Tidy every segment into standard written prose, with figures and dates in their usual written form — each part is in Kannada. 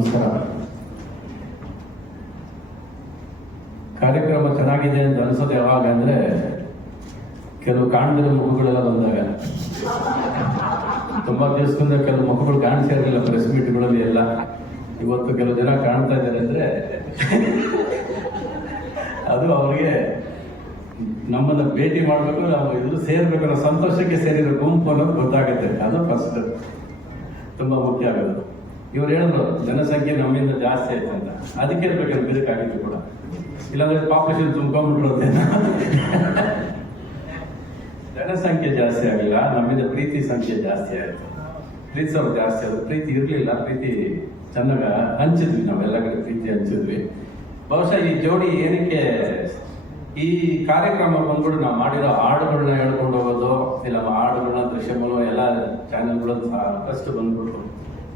ನಮಸ್ಕಾರ. ಕಾರ್ಯಕ್ರಮ ಚೆನ್ನಾಗಿದೆ ಅಂತ ಅನ್ಸೋದು ಯಾವಾಗ ಅಂದ್ರೆ ಕೆಲವು ಕಾಣದಿರೋ ಮುಖಗಳೆಲ್ಲ ಬಂದಾಗ. ತುಂಬಾ ದಿವಸದಿಂದ ಕೆಲವು ಮುಖಗಳು ಕಾಣಿಸ್ತಾ ಇರಲಿಲ್ಲ ಪ್ರೆಸ್ ಮೀಟ್ಗಳಲ್ಲಿ ಎಲ್ಲ. ಇವತ್ತು ಕೆಲವು ಜನ ಕಾಣ್ತಾ ಇದ್ದಾರೆ ಅಂದ್ರೆ ಅದು ಅವ್ರಿಗೆ ನಮ್ಮನ್ನ ಭೇಟಿ ಮಾಡಬೇಕು, ನಾವು ಇದು ಸೇರ್ಬೇಕು ಅನ್ನೋ ಸಂತೋಷಕ್ಕೆ ಸೇರಿರೋ ಗುಂಪು ಅನ್ನೋದು ಗೊತ್ತಾಗುತ್ತೆ. ಅದು ಫಸ್ಟ್ ತುಂಬಾ ಮುಖ್ಯ ಆಗೋದು. ಇವ್ರು ಹೇಳಿದ್ರು ಜನಸಂಖ್ಯೆ ನಮ್ಮಿಂದ ಜಾಸ್ತಿ ಆಯ್ತು ಅಂತ. ಅದಕ್ಕೆ ಬೇಕಾದ್ರೆ ಬಿರುಕಾಗಿತ್ತು ಕೂಡ, ಇಲ್ಲಾಂದ್ರೆ ಪಾಪ್ಯುಲೇಷನ್ ತುಂಬ್ಕೊಂಡ್ಬಿಟ್ಟಿರೋದೇನ. ಜನಸಂಖ್ಯೆ ಜಾಸ್ತಿ ಆಗಿಲ್ಲ, ನಮ್ಮಿಂದ ಪ್ರೀತಿ ಸಂಖ್ಯೆ ಜಾಸ್ತಿ ಆಯ್ತು. ಪ್ರೀತಿಸೋರು ಜಾಸ್ತಿ ಆದ್ರು. ಪ್ರೀತಿ ಇರ್ಲಿಲ್ಲ, ಪ್ರೀತಿ ಚೆನ್ನಾಗ ಹಂಚಿದ್ವಿ, ನಾವೆಲ್ಲ ಕಡೆ ಪ್ರೀತಿ ಹಂಚಿದ್ವಿ. ಬಹುಶಃ ಈ ಜೋಡಿ ಏನಕ್ಕೆ ಈ ಕಾರ್ಯಕ್ರಮ ಬಂದ್ಬಿಟ್ಟು ನಾವು ಮಾಡಿರೋ ಹಾಡುಗಳನ್ನ ಹೇಳ್ಕೊಂಡು ಹೋಗೋದು, ಇಲ್ಲ ಹಾಡುಗಳನ್ನ ದೃಶ್ಯಮೂಲ ಎಲ್ಲ ಚಾನೆಲ್ಗಳು ಸಾಕಷ್ಟು ಬಂದ್ಬಿಟ್ಟು,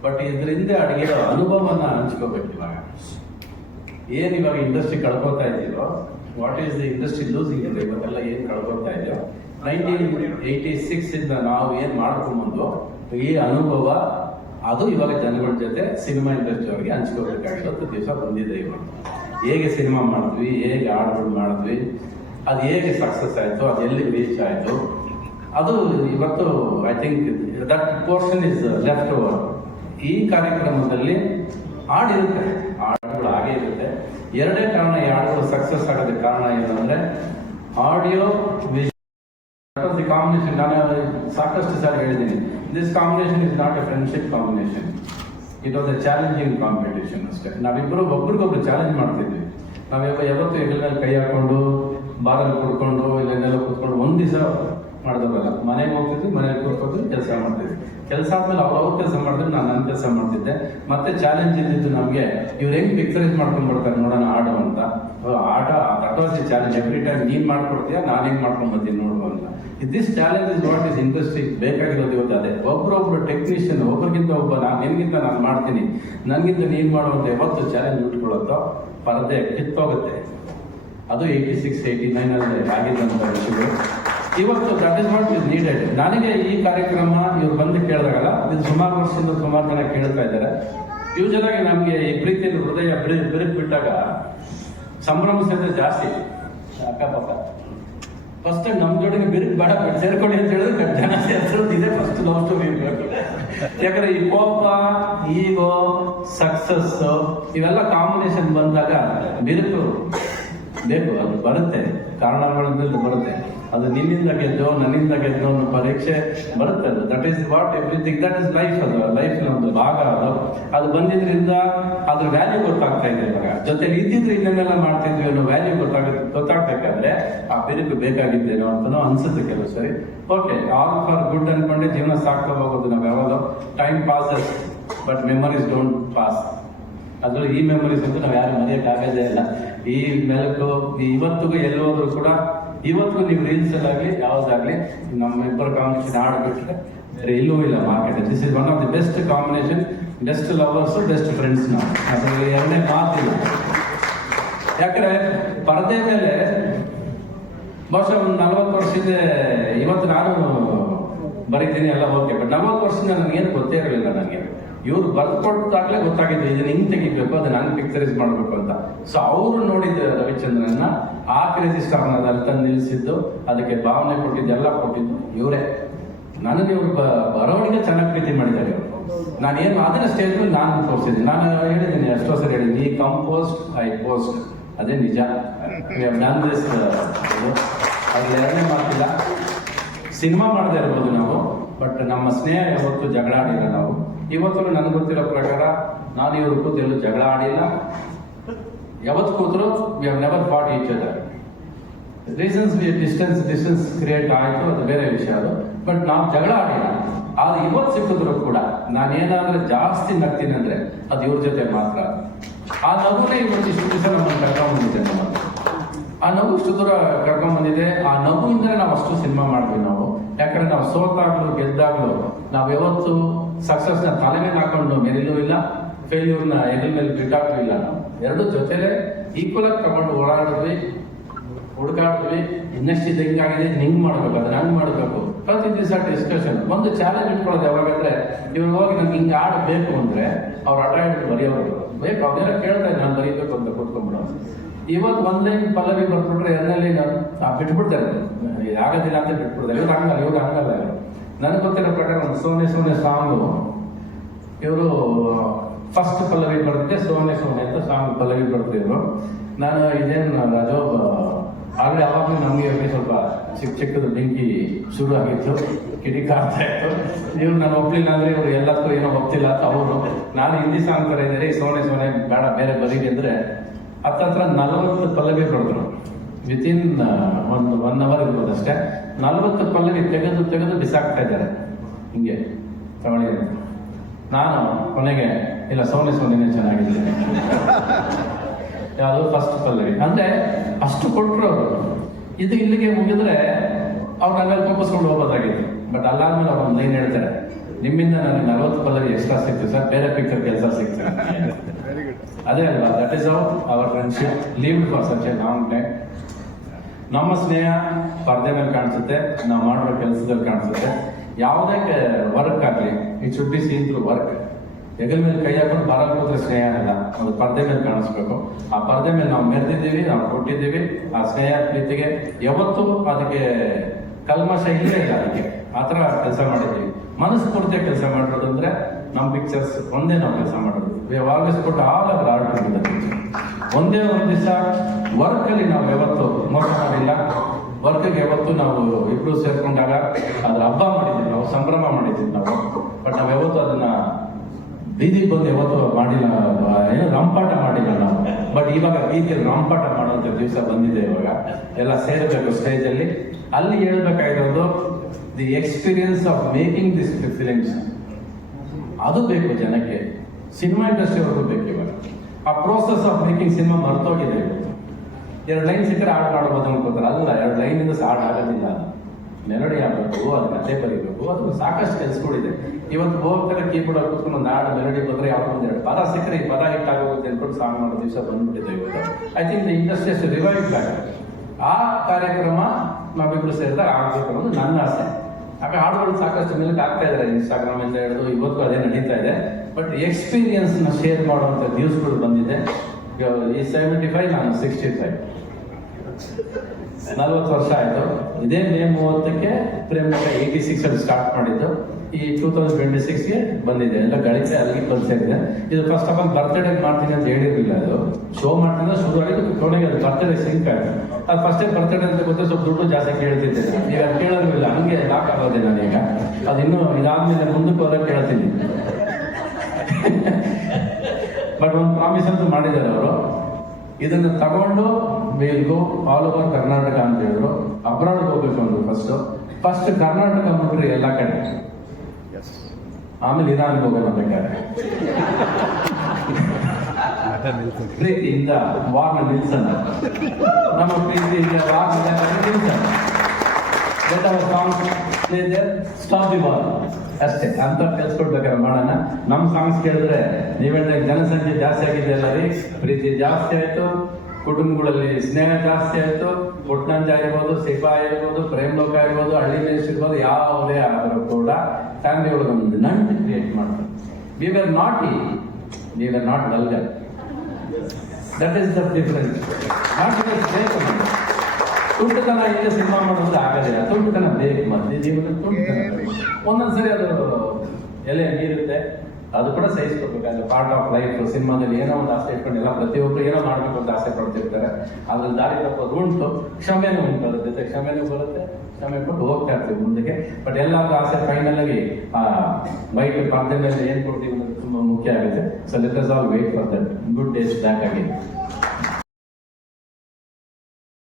ಬಟ್ ಇದರಿಂದ ಅಡಗಿರೋ ಅನುಭವನ ಹಂಚ್ಕೋಬೇಕು. ಇವಾಗ ಇಂಡಸ್ಟ್ರಿ ಕಳ್ಕೊತಾ ಇದ್ದೀರೋ, what is the industry losing ಇದೆ ಇವತ್ತೆಲ್ಲ ಏನು ಕಳ್ಕೊತಾ ಇದೆಯೋ, 1986 ಇಂದ ನಾವು ಏನು ಮಾಡ್ಕೊಂಬಂದು ಈ ಅನುಭವ ಅದು ಇವಾಗ ಜನಗಳ ಜೊತೆ ಸಿನಿಮಾ ಇಂಡಸ್ಟ್ರಿ ಅವರಿಗೆ ಹಂಚ್ಕೋಬೇಕಾಗಿರೋದು ದಿವಸ ಬಂದಿದೆ. ಇವಾಗ ಹೇಗೆ ಸಿನಿಮಾ ಮಾಡಿದ್ವಿ, ಹೇಗೆ ಹಾಡುಗಳು ಮಾಡಿದ್ವಿ, ಅದು ಹೇಗೆ ಸಕ್ಸಸ್ ಆಯಿತು, ಅದು ಎಲ್ಲಿ ರೀಚ್ ಆಯಿತು, ಅದು ಇವತ್ತು I think that portion is left over. ಈ ಕಾರ್ಯಕ್ರಮದಲ್ಲಿ ಹಾಡಿರುತ್ತೆ, ಹಾಡುಗಳು ಹಾಗೆ ಇರುತ್ತೆ. ಎರಡೇ ಕಾರಣ ಈ ಹಾಡುಗಳು ಸಕ್ಸಸ್ ಆಗೋದಕ್ಕೆ ಕಾರಣ ಏನಂದ್ರೆ ಆಡಿಯೋ ದಿ ಕಾಂಬಿನೇಷನ್. ನಾನು ಸಾಕಷ್ಟು ಸಾರಿ ಹೇಳಿದ್ದೀನಿ, this combination is not A friendship combination, it was A challenging competition ಅಷ್ಟೇ. ನಾವಿಬ್ಬರು ಒಬ್ರಿಗೊಬ್ರು ಚಾಲೆಂಜ್ ಮಾಡ್ತಿದ್ವಿ. ನಾವು ಯಾವತ್ತು ಹೆಗಲಿನಲ್ಲಿ ಕೈ ಹಾಕೊಂಡು ಬಾರಲ್ಲಿ ಕುಡ್ಕೊಂಡು ಇಲ್ಲೆಲ್ಲ ಕೂತ್ಕೊಂಡು ಒಂದ್ ದಿವಸ ಮಾಡಿದವಲ್ಲ. ಮನೆಗೆ ಹೋಗ್ತಿದ್ವಿ, ಮನೇಲಿ ಕೂತ್ಕೊಂಡು ಕೆಲಸ ಮಾಡ್ತಿದ್ವಿ. ಕೆಲಸ ಆದ್ಮೇಲೆ ಅವ್ರ ಕೆಲಸ ಮಾಡಿದ್ರೆ ನಾನು ನನ್ನ ಕೆಲಸ ಮಾಡ್ತಿದ್ದೆ. ಮತ್ತೆ ಚಾಲೆಂಜ್ ಇದ್ದಿದ್ದು ನಮಗೆ, ಇವ್ರು ಹೆಂಗ್ ಪಿಕ್ಚರೈಸ್ ಮಾಡ್ಕೊಂಡು ಬರ್ತಾರೆ ನೋಡೋಣ ಆಡು ಅಂತ. ಆಟ that was the challenge. Every time ನೀನ್ ಮಾಡ್ಕೊಡ್ತೀಯ, ನಾನು ಹೆಂಗ್ ಮಾಡ್ಕೊಂಡ್ ಬರ್ತೀನಿ ನೋಡುವ ಅಂತ. This challenge is what is industry ಬೇಕಾಗಿರೋದು ಇವತ್ತು. ಅದೇ ಒಬ್ಬರೊಬ್ರು ಟೆಕ್ನಿಷಿಯನ್, ಒಬ್ಬರಿಗಿಂತ ಒಬ್ಬ, ನಿನ್ಗಿಂತ ನಾನು ಮಾಡ್ತೀನಿ, ನನ್ಗಿಂತ ನೀನ್ ಮಾಡುವಂತ ಯಾವತ್ತು ಚಾಲೆಂಜ್ ಉಟ್ಕೊಳ್ಳುತ್ತೋ ಪರದೆ ಕಿತ್ತೋಗುತ್ತೆ. ಅದು 86, 89 ಅಲ್ಲಿ ಆಗಿದ್ದಂಥ ವಿಷಯಗಳು. ಇವತ್ತು that is what is needed. ನನಗೆ ಈ ಕಾರ್ಯಕ್ರಮ ಇವ್ರು ಬಂದು ಕೇಳಿದಾಗಲ್ಲ, ಇದು ಸುಮಾರು ವರ್ಷದಿಂದ ಸುಮಾರು ಜನ ಕೇಳ್ತಾ ಇದ್ದಾರೆ. ಯೂಶಲ್ ಆಗಿ ನಮಗೆ ಈ ಪ್ರೀತಿಯಲ್ಲಿ ಹೃದಯ ಬಿರುಕು ಬಿಟ್ಟಾಗ ಸಂಭ್ರಮಿಸಿದ್ರೆ ಜಾಸ್ತಿ ಅಕ್ಕಪಕ್ಕ. ಫಸ್ಟ್ ನಮ್ಮ ಜೋಡಿಗೆ ಬಿರುಕು ಬೇಡ, ಸೇರ್ಕೊಳ್ಳಿ ಅಂತ ಹೇಳಿದ್ರೆ ಜನ ಸೇರಿಸೋದಿದೆ ಫಸ್ಟ್ ಲವ್ ಸ್ಟೋರಿ ಇರಬೇಕು. ಯಾಕಂದ್ರೆ ಈ ಕೋಪ, ಈಗೋ, ಸಕ್ಸಸ್ ಇವೆಲ್ಲ ಕಾಂಬಿನೇಷನ್ ಬಂದಾಗ ಬಿರುಕು ಬೇಕು. ಅದು ಬರುತ್ತೆ, ಕಾರಣಗಳಿಂದ ಬರುತ್ತೆ. ಅದು ನಿನ್ನಿಂದ ಗೆದ್ದೋ ನನ್ನಿಂದ ಗೆದ್ದೋ ಅನ್ನೋ ಪರೀಕ್ಷೆ ಬರುತ್ತೆ. ಅದು that is what everything, that is life. ಅದು ಲೈಫ್ನ ಒಂದು ಭಾಗ. ಅದು ಬಂದಿದ್ರಿಂದ ಅದ್ರ ವ್ಯಾಲ್ಯೂ ಗೊತ್ತಾಗ್ತಾ ಇದೆ. ಇವಾಗ ಜೊತೆಲಿ ಇದ್ದಿದ್ರೆ ಇನ್ನೆಲ್ಲ ಮಾಡ್ತಿದ್ವಿ ಅನ್ನೋ ವ್ಯಾಲ್ಯೂ ಗೊತ್ತಾಗ್ಬೇಕಾದ್ರೆ ಆ ಬಿರುಕು ಬೇಕಾಗಿದ್ದೇನೋ ಅಂತನೋ ಅನ್ಸುತ್ತೆ ಕೆಲವು ಸರಿ. ಓಕೆ, ಆಲ್ ಫಾರ್ ಗುಡ್ ಅನ್ಕೊಂಡೆ ಜೀವನ ಸಾಕ್ತಾ ಹೋಗೋದು. ನಾವು ಯಾವಾಗ time passes but memories don't pass. ಅದ್ರಲ್ಲಿ ಈ ಮೆಮರೀಸ್ ಅಂತೂ ನಾವು ಯಾರು ಮರೆಯೋಕ್ಕಾಗೋದೇ ಇಲ್ಲ. ಈ ಮೆಲುಕು ಇವತ್ತಿಗೂ ಎಲ್ಲೋದ್ರು ಕೂಡ, ಇವತ್ತು ನೀವು ರೀಲ್ಸ್ ಅಲ್ಲಾಗ್ಲಿ ಯಾವುದಾಗ್ಲಿ ನಮ್ಮ ಇಬ್ಬರು ಕಾಂಬಿನೇಷನ್ ಆಡ್ಬಿಟ್ರೆ ಎಲ್ಲೂ ಇಲ್ಲ market. This is one of the best combination. Best lovers, best friends. ನಾವು ಅದರಲ್ಲಿ ಎರಡನೇ ಮಾತಿಲ್ಲ. ಯಾಕಂದ್ರೆ ಪರದೆ ಮೇಲೆ ಬಹುಶಃ ಒಂದು 40 ವರ್ಷದಿಂದ ಇವತ್ತು ನಾನು ಬರೀತೀನಿ ಎಲ್ಲ ಓಕೆ, ಬಟ್ 40 ವರ್ಷದಿಂದ ನನಗೇನು ಗೊತ್ತೇ ಇರಲಿಲ್ಲ. ನನಗೆ ಇವ್ರು ಬರ್ಕೊಟ್ಟಾಗ್ಲೇ ಗೊತ್ತಾಗಿದ್ದು ಇದನ್ನ ಹಿಂಗ್ ತೆಗಿಬೇಕು, ಅದನ್ನ ಹಂಗ್ ಪಿಕ್ಚರೈಸ್ ಮಾಡ್ಬೇಕು ಅಂತ. ಸೊ ಅವರು ನೋಡಿದ ರವಿಚಂದ್ರನ್ನ ಆ ಕ್ರೇಜಿ ಸ್ಟಾರ್ನ ಅಲ್ಲಿ ತಂದು ನಿಲ್ಲಿಸಿದ್ದು, ಅದಕ್ಕೆ ಭಾವನೆ ಕೊಟ್ಟಿದ್ದು, ಎಲ್ಲ ಕೊಟ್ಟಿದ್ದು ಇವರೇ. ನನಗೆ ಇವ್ರು ಬರವಣಿಗೆ ಚೆನ್ನಾಗಿ ಪ್ರೀತಿ ಮಾಡಿದ್ದಾರೆ ಇವರು. ನಾನೇನು ಅದನ್ನ ಸ್ಟೇಜ್ ಮೇಲೆ ನಾನು ತೋರಿಸಿದ್ದೀನಿ. ನಾನು ಹೇಳಿದ್ದೀನಿ, ಎಷ್ಟೋ ಸರಿ ಹೇಳಿದ್ದೀನಿ, ಈ ಕಂಪೋಸ್ಟ್ ಐ ಪೋಸ್ಟ್, ಅದೇ ನಿಜ. ಅದ್ರಲ್ಲಿ ಎರಡನೇ ಮಾತಿಲ್ಲ. ಸಿನಿಮಾ ಮಾಡದೇ ಇರ್ಬೋದು ನಾವು, ಬಟ್ ನಮ್ಮ ಸ್ನೇಹ ಯಾವತ್ತು ಜಗಳ ಆಡಿಲ್ಲ ನಾವು. ಇವತ್ತು ನನಗೆ ಗೊತ್ತಿರೋ ಪ್ರಕಾರ ನಾನು ಇವರು ಕೂತು ಎಲ್ಲೂ ಜಗಳ ಆಡಿಲ್ಲ. ಯಾವತ್ತು ಕೂತರು we have never fought each other. Reasons distance create ಆಯಿತು, ಅದು ಬೇರೆ ವಿಷಯ ಅದು. ಬಟ್ ನಾವು ಜಗಳ ಆಡಿಲ್ಲ. ಆದ್ರೆ ಇವತ್ತು ಸಿಕ್ಕಿದ್ರು ಕೂಡ ನಾನೇನಾದ್ರೂ ಜಾಸ್ತಿ ನಗ್ತೀನಿ ಅಂದ್ರೆ ಅದು ಇವ್ರ ಜೊತೆ ಮಾತ್ರ. ಆ ನಗುನೇ ಇವತ್ತು ಇಷ್ಟು ದಿವಸ ನಮ್ಮನ್ನು ಕರ್ಕೊಂಡ್ಬಂದಿದೆ. ಆ ನಗು ಇಷ್ಟು ದೂರ ಕರ್ಕೊಂಡ್ಬಂದಿದೆ. ಆ ನಗುವಿಂದ ನಾವು ಅಷ್ಟು ಸಿನಿಮಾ ಮಾಡಿದ್ವಿ ನಾವು. ಯಾಕಂದ್ರೆ ನಾವು ಸೋತಾಗ್ಲು ಗೆದ್ದಾಗ್ಲು ನಾವು ಯಾವತ್ತು ಸಕ್ಸಸ್ನ ತಲೆ ಮೇಲೆ ಹಾಕೊಂಡು ಮೆರಿಲೂ ಇಲ್ಲ, ಫೇಲ್ಯೂರ್ನ ಎಲ್ಲಿ ಮೇಲೆ ಬಿಟ್ಟಾಗ್ಲೂ ಇಲ್ಲ. ನಾವು ಎರಡು ಜೊತೆಲೆ ಈಕ್ವಲ್ ಆಗಿ ತಗೊಂಡು ಓಡಾಡಿದ್ವಿ, ಹುಡುಕಾಡಿದ್ವಿ. ಇನ್ನೆಷ್ಟು ಇದು ಹಿಂಗಾಗಿದೆ, ಹಿಂಗ್ ಮಾಡ್ಬೇಕು, ಅದನ್ನ ಹಂಗ್ ಮಾಡ್ಬೇಕು. ಪ್ರತಿ ದಿವಸ ಡಿಸ್ಕಷನ್. ಒಂದು ಚಾಲೆಂಜ್ ಇಟ್ಕೊಳ್ಳೋದು ಯಾವಾಗಂದ್ರೆ, ಇವ್ರು ಹೋಗಿ ನಮ್ಗೆ ಹಿಂಗೆ ಆಡಬೇಕು ಅಂದ್ರೆ ಅವ್ರು ಹಠ ಹಿಡಿದು ಬರೆಯೋರು ಬೇಕು ಅದೇನೋ ಕೇಳ್ತಾರೆ ನಾನು ಬರೀಬೇಕು ಅಂತ ಕೂತ್ಕೊಂಡ್ಬಿಡೋ. ಇವತ್ತು ಒಂದ್ ಲೈನ್ ಪಲ್ಲವಿ ಬರ್ಬಿಟ್ರೆ ಎರಡನೇ ಬಿಟ್ಬಿಡ್ತಾರೆ, ಆಗೋದಿಲ್ಲ ಅಂತ ಬಿಟ್ಬಿಡ್ತಾರೆ. ಇವ್ರು ಹಂಗಲ್ಲ. ನನಗೆ ಗೊತ್ತಿರೋ ಪ್ರಕಾರ ಒಂದು ಸೋನೆ ಸೋನೆ ಸಾಂಗು ಇವರು ಫಸ್ಟ್ ಪಲ್ಲವಿ ಬರ್ತಿದ್ದೆ, ಸೋನೆ ಸೋನೆ ಅಂತ ಸಾಂಗ್ ಪಲ್ಲವಿ ಬರ್ತಿದ್ರು. ನಾನು ಇದೇನು ರಾಜೋ ಆಗಲೇ ಅವಾಗಲೂ ನಮಗೆ ಸ್ವಲ್ಪ ಚಿಕ್ಕದು ಬೆಂಕಿ ಶುರು ಆಗಿತ್ತು, ಕಿಡಿಕಾಡ್ತಾ ಇತ್ತು. ಇವ್ರು ನಾನು ಒಪ್ಲಿಲ್ಲ ಅಂದ್ರೆ ಇವ್ರು ಎಲ್ಲದಕ್ಕೂ ಏನೋ ಒಪ್ತಿಲ್ಲ ಅಂತ ಅವರು. ನಾನು ಹಿಂದಿ ಸಾಂಗ್ ತರ ಇದ್ದಾರೆ, ಸೋನೆ ಸೋನೆ ಬೇಡ ಬೇರೆ ಬರೀರಿ ಅಂದ್ರೆ ಹತ್ತತ್ರ 40 ಪಲ್ಲವಿ ಬರೆದ್ರು. ವಿತಿನ್ ಒಂದು 1 hour ಇರ್ಬೋದು ಅಷ್ಟೇ. 40 ಪಲ್ಲವಿ ತೆಗೆದು ಬಿಸಾಕ್ತಾ ಇದ್ದಾರೆ ಹಿಂಗೆ ತಗೊಳ್ಳಿ ಅಂತ. ನಾನು ಕೊನೆಗೆ ಇಲ್ಲ ಸೋನೆ ಸೋನೆನೇ ಚೆನ್ನಾಗಿದೆ ಯಾವುದು ಫಸ್ಟ್ ಪಲ್ಲವಿ ಅಂದ್ರೆ ಅಷ್ಟು ಕೊಟ್ಟರು ಅವರು. ಇದು ಇಲ್ಲಿಗೆ ಮುಗಿದ್ರೆ ಅವ್ರು ನನ್ನ ಕೋಪಿಸ್ಕೊಂಡು ಹೋಗೋದಾಗಿತ್ತು. ಬಟ್ ಅಲ್ಲಾದ್ಮೇಲೆ ಅವ್ರು ಒಂದು ಲೈನ್ ಹೇಳ್ತಾರೆ, ನಿಮ್ಮಿಂದ ನನಗೆ 40 ಪಲ್ಲವಿ ಎಕ್ಸ್ಟ್ರಾ ಸಿಕ್ತು ಸರ್, ಬೇರೆ ಪಿಕ್ಚರ್ ಕೆಲಸ ಸಿಗ್ತದೆ. ಅದೇ ಅಲ್ವಾ, that is how our friendship leave for such A long time. ನಮ್ಮ ಸ್ನೇಹ ಪರ್ದೆ ಮೇಲೆ ಕಾಣಿಸುತ್ತೆ, ನಾವು ಮಾಡುವ ಕೆಲಸದಲ್ಲಿ ಕಾಣಿಸುತ್ತೆ. ಯಾವುದೇ ವರ್ಕ್ ಆಗಲಿ it should be seen through work. ಹೆಗಲ ಮೇಲೆ ಕೈ ಹಾಕೊಂಡು ಬರಲ್ ಕೂತ್ರೆ ಸ್ನೇಹ ಅಲ್ಲ, ಅದು ಪರ್ದೆ ಮೇಲೆ ಕಾಣಿಸ್ಬೇಕು. ಆ ಪರ್ದೆ ಮೇಲೆ ನಾವು ಮೆರೆದಿದ್ದೀವಿ, ನಾವು ಕೊಟ್ಟಿದ್ದೀವಿ. ಆ ಸ್ನೇಹ ಪ್ರೀತಿಗೆ ಯಾವತ್ತೂ ಅದಕ್ಕೆ ಕಲ್ಮಶ ಇಲ್ಲೇ ಇಲ್ಲ. ಅದಕ್ಕೆ ಆ ಥರ ಕೆಲಸ ಮಾಡಿದ್ದೀವಿ. ಮನಸ್ಸು ಪೂರ್ತಿಯ ಕೆಲಸ ಮಾಡಿರೋದು ಅಂದ್ರೆ ನಮ್ಮ ಪಿಕ್ಚರ್ಸ್ ಒಂದೇ ನಾವು ಕೆಲಸ ಮಾಡೋದು. We have always put all our art in the picture. ಒಂದೇ ಒಂದು ದಿವಸ ವರ್ಕಲ್ಲಿ ನಾವು ಯಾವತ್ತು ಮೋಸ ಮಾಡಿಲ್ಲ. ವರ್ಕ್ಗೆ ಯಾವತ್ತು ನಾವು ಇಬ್ರು ಸೇರ್ಕೊಂಡಾಗ ಅದ್ರ ಹಬ್ಬ ಮಾಡಿದ್ದೀವಿ, ನಾವು ಸಂಭ್ರಮ ಮಾಡಿದ್ದೀವಿ ನಾವು. ಬಟ್ ನಾವು ಯಾವತ್ತು ಅದನ್ನ ಬೀದಿಗೆ ಬಂದು ಯಾವತ್ತು ಮಾಡಿಲ್ಲ, ಏನು ರಂಪಾಟ ಮಾಡಿಲ್ಲ ನಾವು. ಬಟ್ ಇವಾಗ ಬೀದಿಯಲ್ಲಿ ರಂಪಾಟ ಮಾಡುವಂಥ ದಿವಸ ಬಂದಿದೆ. ಇವಾಗ ಎಲ್ಲ ಸೇರಬೇಕು ಸ್ಟೇಜಲ್ಲಿ. ಅಲ್ಲಿ ಹೇಳ್ಬೇಕಾಗಿರೋದು the experience of making this films, ಅದು ಬೇಕು ಜನಕ್ಕೆ. ಸಿನಿಮಾ ಇಂಡಸ್ಟ್ರಿ ಅವ್ರಿಗೂ ಬೇಕು. ಇವಾಗ ಆ ಪ್ರೋಸೆಸ್ ಆಫ್ ಮೇಕಿಂಗ್ ಸಿನಿಮಾ ಮರ್ತೋಗಿದೆ. ಇವತ್ತು 2 ಲೈನ್ ಸಿಕ್ಕರೆ ಹಾಡು ಮಾಡ್ಬೋದು ಅನ್ಕೋತಾರೆ. ಅಲ್ಲ, 2 ಲೈನಿಂದ ಹಾಡು ಆಗೋದಿಲ್ಲ. ಅದು ಮೆಲೋಡಿ ಆಗಬೇಕು, ಅದು ಕಥೆ ಬರೀಬೇಕು, ಅದು ಸಾಕಷ್ಟು ಕೆಲಸಗಳಿದೆ. ಇವತ್ತು ಹೋಗ್ತಾರೆ ಕೀಬೋರ್ಡ್ ಕೂತ್ಕೊಂಡು ಒಂದು ಹಾಡು ಮೆಲೋಡಿ ಬಂದರೆ ಯಾವ್ದು 1-2 ಪದ ಸಿಕ್ಕರೆ ಈ ಪದ ಹಿಟ್ಟಾಗೋಗುತ್ತೆ ಅಂದ್ಕೊಂಡು ಸಾಂಗ್ ಮಾಡೋ ದಿವಸ ಬಂದ್ಬಿಟ್ಟಿದೆ ಇವತ್ತು. I think the industry revive back. ಆ ಕಾರ್ಯಕ್ರಮ ನಾವಿಬ್ರು ಸೇರಿದಾಗ ಆಗ್ಬೇಕು ಅನ್ನೋದು ನನ್ನ ಆಸೆ. ಆಗ ಹಾಡುಗಳು ಸಾಕಷ್ಟು ಮೇಲೆ ಆಗ್ತಾ ಇದ್ದಾರೆ, ಇನ್ಸ್ಟಾಗ್ರಾಮ್ ಇಂದ ಹಿಡಿದು ಇವತ್ತು ಅದೇ ನಡೀತಾ ಇದೆ. ಬಟ್ ಎಕ್ಸ್ಪೀರಿಯನ್ಸ್ ನ ಶೇರ್ ಮಾಡುವಂತ ನ್ಯೂಸ್ಗಳು ಬಂದಿದೆ. ಈ 75, ನಾನು 65, 40 ವರ್ಷ ಆಯ್ತು. ಇದೇ ಮೇ 30ಕ್ಕೆ ಪ್ರೇಮಕ 86 ಅಲ್ಲಿ ಸ್ಟಾರ್ಟ್ ಮಾಡಿದ್ದು. ಈ 2026ಗೆ ಬಂದಿದೆ. ಎಲ್ಲ ಗಳಿಕೆ ಅಲ್ಲಿಗೆ ಬಂದು ಸೇರಿದೆ. ಇದು ಫಸ್ಟ್ ಆಫ್ ಆಲ್ ಬರ್ತ್ಡೇ ಮಾಡ್ತೀನಿ ಅಂತ ಹೇಳಿರಲಿಲ್ಲ. ಅದು ಶೋ ಮಾಡ್ತೀನಿ ಶುರು ಆಗಿದ್ದು ಕೊನೆಗೆ ಅದು ಬರ್ತ್ಡೇ ಸಿಂಕ್ ಆಯ್ತು. ಅದು ಫಸ್ಟೇ ಬರ್ತ್ಡೇ ಅಂತ ಗೊತ್ತೇ ಸ್ವಲ್ಪ ದುಡ್ಡು ಜಾಸ್ತಿ ಕೇಳ್ತಿದ್ದೆ. ಈಗ ಕೇಳೋದಿಲ್ಲ, ಹಂಗೆ ಲಾಕ್ ಆಗೋದೆ ನಾನೀಗ. ಅದು ಇನ್ನೂ ಇದಾದ್ಮೇಲೆ ಮುಂದಕ್ಕೆ ಹೋದಾಗ ಕೇಳ್ತೀನಿ. ಬಟ್ ಒಂದು ಪ್ರಾಮಿಸ್ ಅಂತೂ ಮಾಡಿದ್ದಾರೆ ಅವರು. ಇದನ್ನು ತಗೊಂಡು will go all over Karnataka ಅಂತ ಹೇಳಿದ್ರು. ಅಬ್ರಾಡ್ ಹೋಗ್ಬೇಕು ಅಂದ್ರು. ಫಸ್ಟ್ ಕರ್ನಾಟಕ ಮುಟ್ರಿ ಎಲ್ಲ ಕಡೆ, ಆಮೇಲೆ ಇರಾನ್ಗೆ ಹೋಗೋಣ ಬೇಕಾದ್ರೆ. ಪ್ರೀತಿಯಿಂದ ವಾರ್ನ ನಿಲ್ಸೋಣ, ನಮ್ಮ ಪ್ರೀತಿಯಿಂದ ವಾರ್ನ ನಿಲ್ಸೋಣ. ಸ್ಟಾಪ್ ದಿ ವಾರ್ ಅಷ್ಟೇ ಅಂತ ಕೆಲ್ಸ್ಕೊಡ್ಬೇಕಾದ್ರೆ ಮಾಡೋಣ. ನಮ್ಮ ಸಾಂಗ್ಸ್ ಕೇಳಿದ್ರೆ ನೀವೇಳ ಜನಸಂಖ್ಯೆ ಜಾಸ್ತಿ ಆಗಿದೆಯಲ್ಲ ರೀ, ಪ್ರೀತಿ ಜಾಸ್ತಿ ಆಯ್ತು, ಕುಟುಂಬಗಳಲ್ಲಿ ಸ್ನೇಹ ಜಾಸ್ತಿ ಆಯ್ತು. ಪುಟ್ನಂಜ ಆಗಿರ್ಬೋದು, ಸಿಪಾಯಿ ಆಗಿರ್ಬೋದು, ಪ್ರೇಮ್ ಲೋಕ ಆಗಿರ್ಬೋದು, ಹಳ್ಳಿ ಮೇಸ್ ಇರ್ಬೋದು, ಯಾವುದೇ ಆದರೂ ಕೂಡ ಫ್ಯಾಮಿಲಿ ಒಳಗೊಂದು ನಂಟು ಕ್ರಿಯೇಟ್ ಮಾಡ್ತಾರೆ. We were not vulgar. That is the difference. ಬೇಕು ತುಂಟತನ ಇಲ್ಲ ಸಿನಿಮಾ ಮಾಡೋದು ಆಗೋದಿಲ್ಲ. ತುಂಟತನ ಬೇಕು, ಮತ್ತೆ ಜೀವನ ತುಂಟತನ. ಒಂದೊಂದ್ಸರಿ ಅದು ಎಲೆ ಮೀರುತ್ತೆ, ಅದು ಕೂಡ ಸಹಿಸ್ಕೋಬೇಕಾದ್ರೆ ಪಾರ್ಟ್ ಆಫ್ ಲೈಫ್. ಸಿನಿಮಾದಲ್ಲಿ ಏನೋ ಒಂದು ಆಸೆ ಇಟ್ಕೊಂಡು ಎಲ್ಲ ಪ್ರತಿಯೊಬ್ಬರು ಏನೋ ಮಾಡಬೇಕು ಅಂತ ಆಸೆ ಪಡ್ತಿರ್ತಾರೆ. ಅದ್ರಲ್ಲಿ ದಾರಿ ತಪ್ಪೋದು ಉಂಟು, ಕ್ಷಮೆನೂ ಉಂಟು. ಅದ್ರ ಜೊತೆ ಕ್ಷಮೆನೂ ಬರುತ್ತೆ, ಕ್ಷಮೆ ಕೊಟ್ಟು ಹೋಗ್ತಾ ಇರ್ತೀವಿ ಮುಂದಕ್ಕೆ. ಬಟ್ ಎಲ್ಲಾದ್ರೂ ಆಸೆ ಫೈನಲ್ ಆಗಿ ವೈಟ್ ಪರ್ದೆ ಮೇಲೆ ಏನ್ ಕೊಡ್ತೀವಿ ಅನ್ನೋದು ತುಂಬಾ ಮುಖ್ಯ ಆಗುತ್ತೆ. So let us all wait for that good days back again.